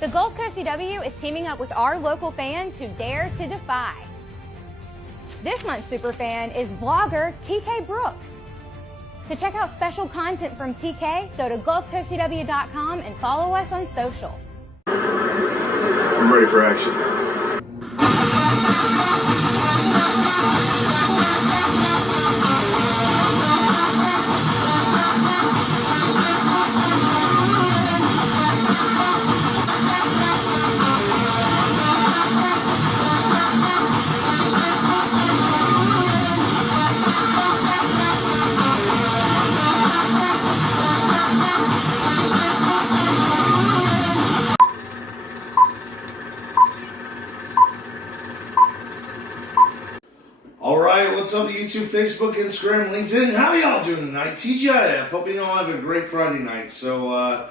The Gulf Coast CW is teaming up with our local fans who dare to defy. This month's superfan is vlogger TK Brooks. To check out special content from TK, go to GulfCoastCW.com and follow us on social. I'm ready for action. Alright, what's up YouTube, Facebook, Instagram, LinkedIn? How y'all doing tonight? TGIF, hoping y'all have a great Friday night. So,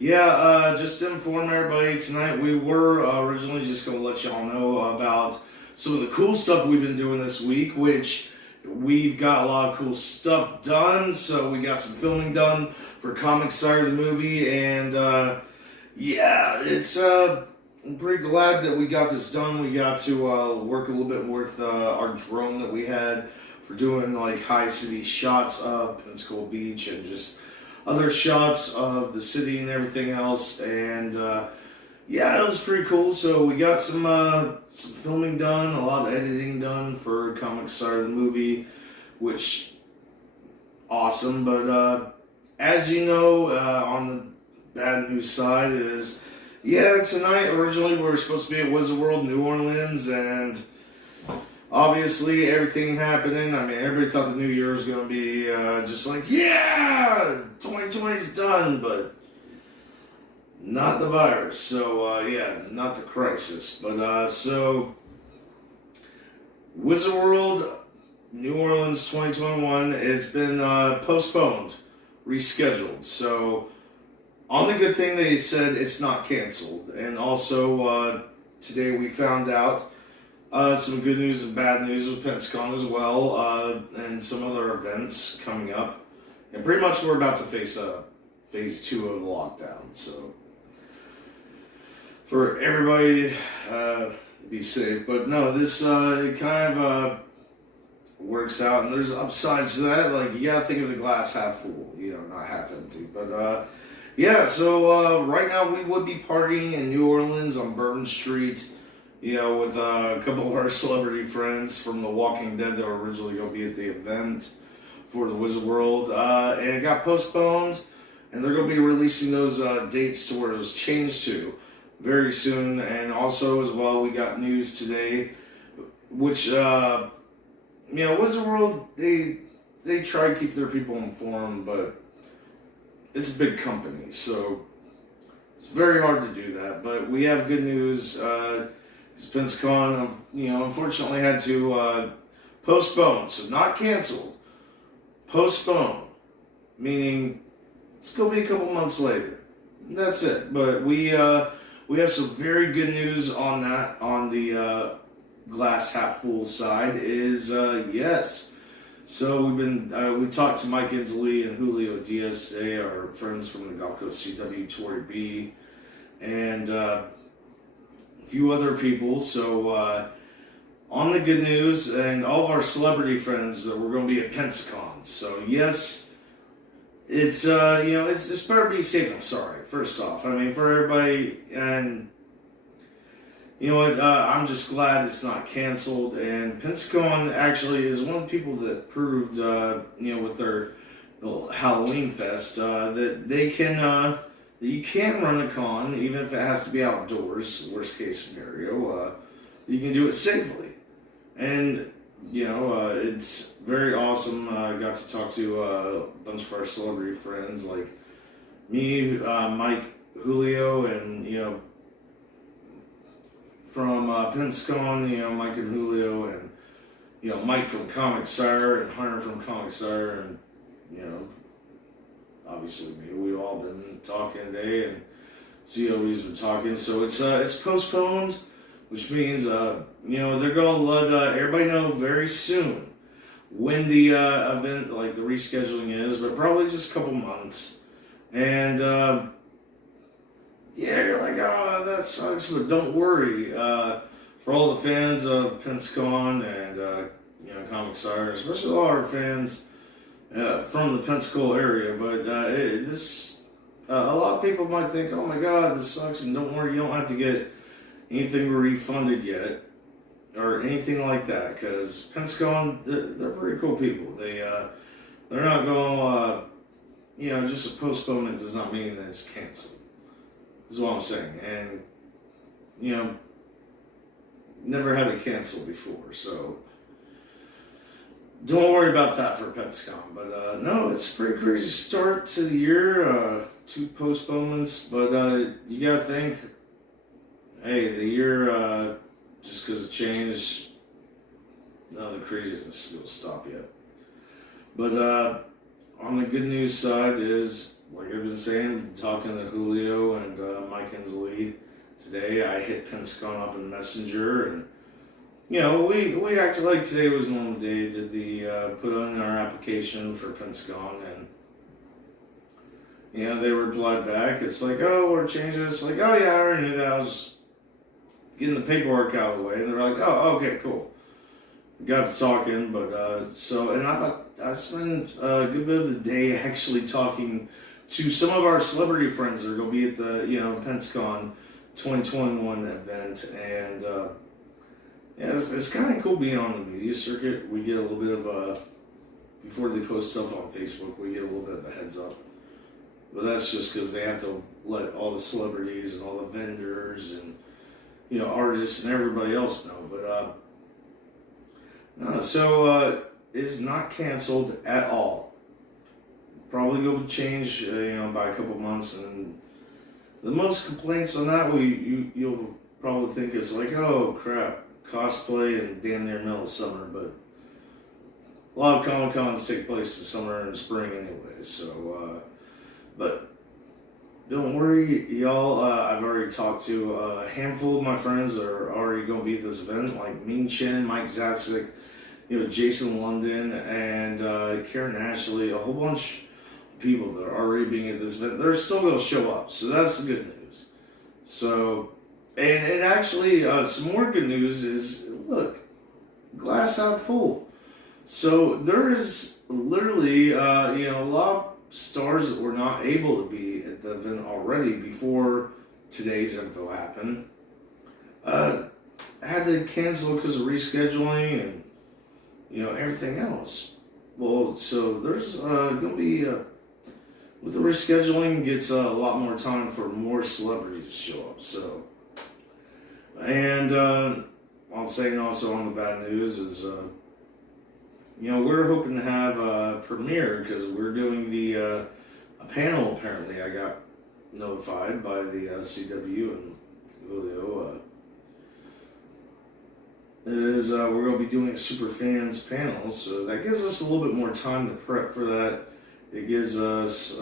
just to inform everybody, tonight we were originally just going to let y'all know about some of the cool stuff we've been doing this week, which we've got a lot of cool stuff done. So we got some filming done for Comic Sire the movie, and I'm pretty glad that we got this done. We got to work a little bit more with our drone that we had for doing like high city shots of Pensacola Beach and just other shots of the city and everything else. And it was pretty cool. So we got some filming done, a lot of editing done for Comic Sire the movie, which awesome. But as you know, on the bad news side is, tonight, originally we were supposed to be at Wizard World, New Orleans, and obviously everything happening. I mean, everybody thought the new year was going to be just like, 2020's done, but not the virus. So, not the crisis. But, Wizard World, New Orleans 2021 has been postponed, rescheduled. So, on the good thing, they said it's not canceled. And also, today we found out some good news and bad news with Pensacon as well, and some other events coming up. And pretty much we're about to face phase 2 of the lockdown. So, for everybody, be safe. But no, this it kind of works out, and there's upsides to that. Like, you gotta think of the glass half full, not half empty. But, so right now we would be partying in New Orleans on Bourbon Street, with a couple of our celebrity friends from The Walking Dead that were originally going to be at the event for the Wizard World, and it got postponed, and they're going to be releasing those dates to where it was changed to very soon. And also as well, we got news today, which, Wizard World, they try to keep their people informed, but it's a big company, so it's very hard to do that. But we have good news. Pensacon, unfortunately had to postpone, so not canceled, postpone, meaning it's going to be a couple months later. That's it. But we have some very good news on that. On the glass half full side is yes. So we talked to Mike Inslee and Julio Diaz. They are friends from the Gulf Coast CW, Tori B, and a few other people. So on the good news, and all of our celebrity friends, that we're going to be at Pensacon. So yes, it's it's better be safe than sorry. First off, I mean, for everybody, and you know what? I'm just glad it's not canceled. And Pensacon actually is one of the people that proved, with their little Halloween fest, that they can, that you can run a con, even if it has to be outdoors, worst case scenario, you can do it safely. And, it's very awesome. I got to talk to a bunch of our celebrity friends, like me, Mike, Julio, and, from Pensacon, Mike and Julio, and Mike from Comic Sire, and Hunter from Comic Sire, and obviously me. We've all been talking today, and COE's been talking. So it's postponed, which means they're going to let everybody know very soon when the event, like the rescheduling is, but probably just a couple months. And you're like, oh, that sucks, but don't worry. For all the fans of Pensacon and Comicsire, especially all our fans from the Pensacola area, but a lot of people might think, oh my God, this sucks, and don't worry, you don't have to get anything refunded yet or anything like that, because Pensacon, they're pretty cool people. They're not going, just a postponement does not mean that it's canceled. Is what I'm saying, and never had it canceled before, so don't worry about that for Pensacon. But no, it's a pretty crazy start to the year. 2 postponements, but you gotta think, hey, the year just because it changed, none of the craziness will stop yet. But on the good news side is, like I've been saying, talking to Julio and Mike Hensley today, I hit Pensacon up in Messenger, and we acted like today was a normal day. Did the put on our application for Pensacon, and they replied back. It's like, oh, we're changing it. It's like, oh yeah, I already knew that. I was getting the paperwork out of the way, and they're like, oh, okay, cool. Got to talking, but and I spent a good bit of the day actually talking to some of our celebrity friends that are going to be at the Pensacon 2021 event, and it's kind of cool being on the media circuit. We get a little bit of before they post stuff on Facebook, we get a little bit of a heads up, but that's just because they have to let all the celebrities and all the vendors and artists and everybody else know. But so it's not canceled at all. Probably going to change, by a couple months, and the most complaints on that you'll probably think is like, oh crap, cosplay and damn near middle of summer, but a lot of Comic-Cons take place in summer and spring anyway, so but don't worry, y'all. I've already talked to a handful of my friends that are already going to be at this event, like Ming Chen, Mike Zapsik, Jason London, and Karen Ashley, a whole bunch of people that are already being at this event. They're still going to show up, so that's the good news. So, and actually, some more good news is, look, glass half full. So there is literally, a lot of stars that were not able to be at the event already before today's info happened. Had to cancel because of rescheduling and everything else. Well, so there's going to be with the rescheduling gets a lot more time for more celebrities to show up. So, and I'll say also on the bad news is we're hoping to have a premiere because we're doing the a panel. Apparently, I got notified by the CW and Julio. We're going to be doing a super fans panel, so that gives us a little bit more time to prep for that. It gives us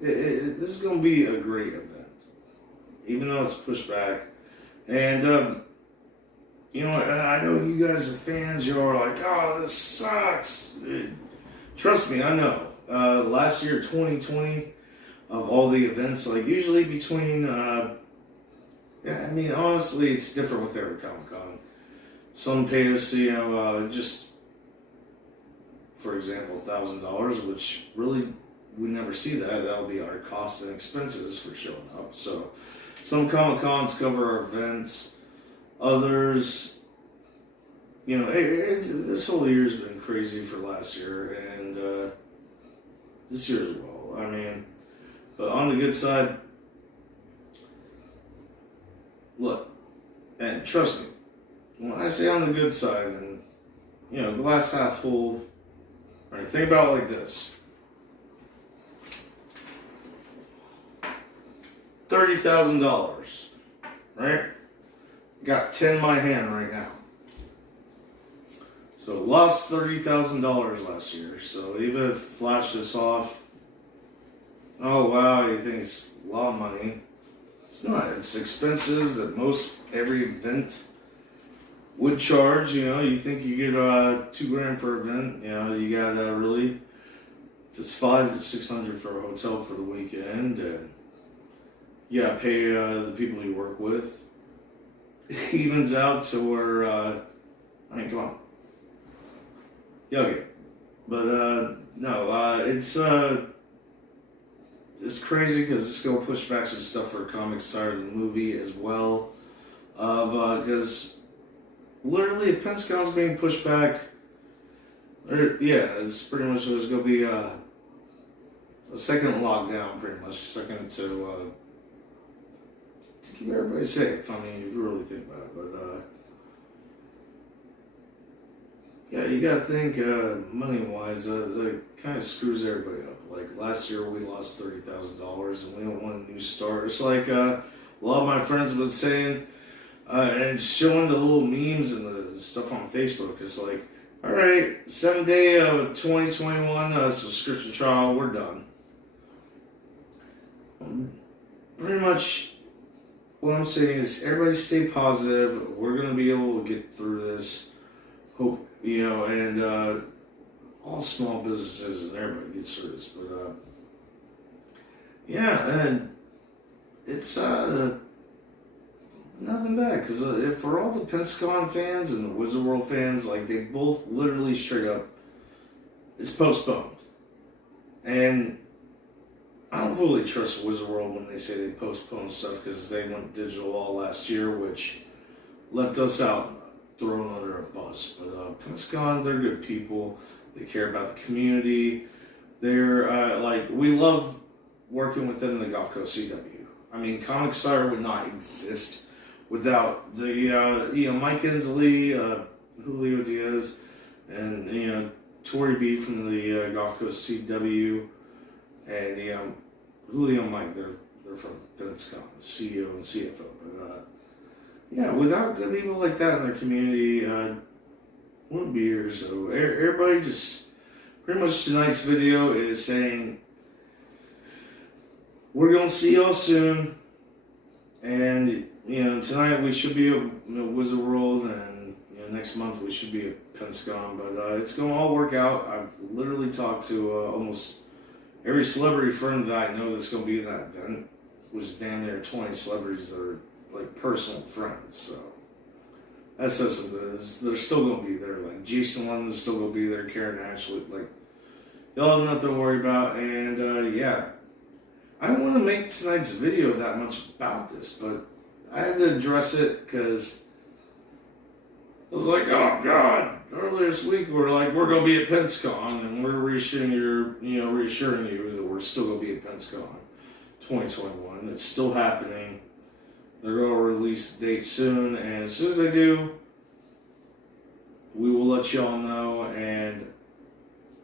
this is going to be a great event, even though it's pushed back. And I know you guys are fans. You're like, oh, this sucks. Trust me, I know. Last year, 2020, of all the events, like usually between, honestly, it's different with every Comic-Con. Some pay us, just, for example, $1,000, which really, we never see that. That'll be our costs and expenses for showing up. So, some Comic-Cons cover our events. Others, this whole year's been crazy for last year and this year as well. But on the good side, look, and trust me, when I say on the good side and, glass half full, all right, think about it like this. $30,000, right? Got 10 in my hand right now. So lost $30,000 last year. So even if flash this off, oh wow, you think it's a lot of money. It's not. It's expenses that most every event would charge. You think you get $2,000 for an event. You got really, if it's $500 to $600 for a hotel for the weekend, and you gotta pay the people you work with. It evens out to where, I mean, come on. Yeah, okay. But, no, it's crazy because it's going to push back some stuff for Comic Sire, the movie, as well. Because literally, if Pentagon's being pushed back, it's pretty much there's going to be a second lockdown, pretty much, second to keep everybody safe. I mean, if you really think about it, but yeah, you gotta think money-wise, that kind of screws everybody up. Like last year, we lost $30,000, and we don't want a new start. It's like a lot of my friends have been saying, and showing the little memes and the stuff on Facebook. It's like, all right, 7th day of 2021 subscription trial, we're done. Pretty much. What I'm saying is, everybody stay positive. We're gonna be able to get through this. Hope, and all small businesses and everybody gets through this. But yeah, and it's nothing bad because for all the Pentagon fans and the Wizard World fans, like they both literally straight up, it's postponed, and I don't fully trust Wizard World when they say they postpone stuff because they went digital all last year, which left us out, thrown under a bus. But Pentagon, they're good people. They care about the community. They're we love working with them in the Gulf Coast CW. I mean, Comic Sire would not exist without the Mike Inslee, Julio Diaz, and Tori B from the Gulf Coast CW. And Julio and Mike, they're from Pentagon, CEO and CFO. But yeah, without good people like that in their community, wouldn't be here. So everybody just, pretty much tonight's video is saying, we're going to see y'all soon. And, tonight we should be at Wizard World, and next month we should be at Pentagon. But it's going to all work out. I've literally talked to almost every celebrity friend that I know that's going to be in that event, which is damn near 20 celebrities that are like personal friends. So that says something. They're still going to be there. Like Jason London's still going to be there. Karen Ashley. Like, y'all have nothing to worry about. And yeah, I don't want to make tonight's video that much about this, but I had to address it because I was like, oh God. Earlier this week, we're going to be at Pentagon, and we're reassuring you that we're still going to be at Pentagon 2021. It's still happening. They're going to release the date soon, and as soon as they do, we will let y'all know, and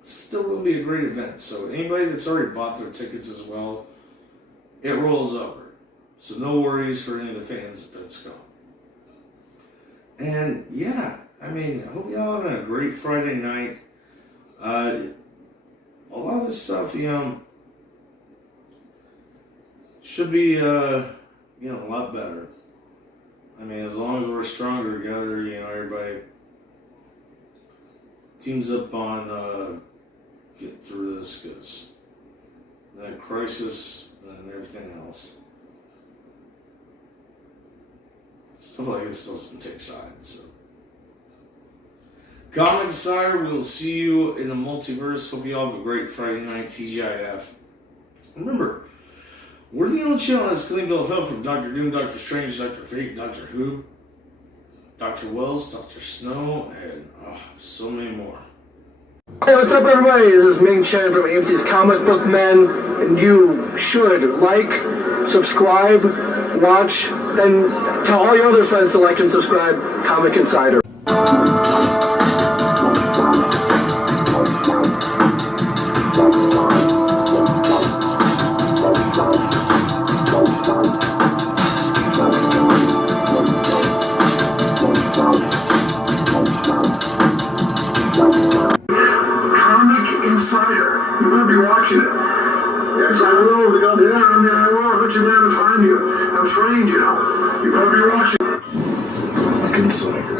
it's still going to be a great event. So anybody that's already bought their tickets as well, it rolls over. So no worries for any of the fans at Pentagon. And yeah, I mean, I hope y'all having a great Friday night. A lot of this stuff, should be, a lot better. I mean, as long as we're stronger together, everybody teams up on getting through this, because that crisis and everything else, stuff like this doesn't take sides, so. Comic Sire, we'll see you in the multiverse. Hope you all have a great Friday night, TGIF. Remember, we're the only channel that's clean bill of health from Dr. Doom, Dr. Strange, Dr. Fate, Dr. Who, Dr. Wells, Dr. Snow, and so many more. Hey, what's up, everybody? This is Ming Chen from AMC's Comic Book Men, and you should like, subscribe, watch, then tell all your other friends to like and subscribe Comic Insider. You better be watching it. Yes, I will. Yeah, I will. I'll let you down and find you. I'm trained, You better be watching. Comic Insider.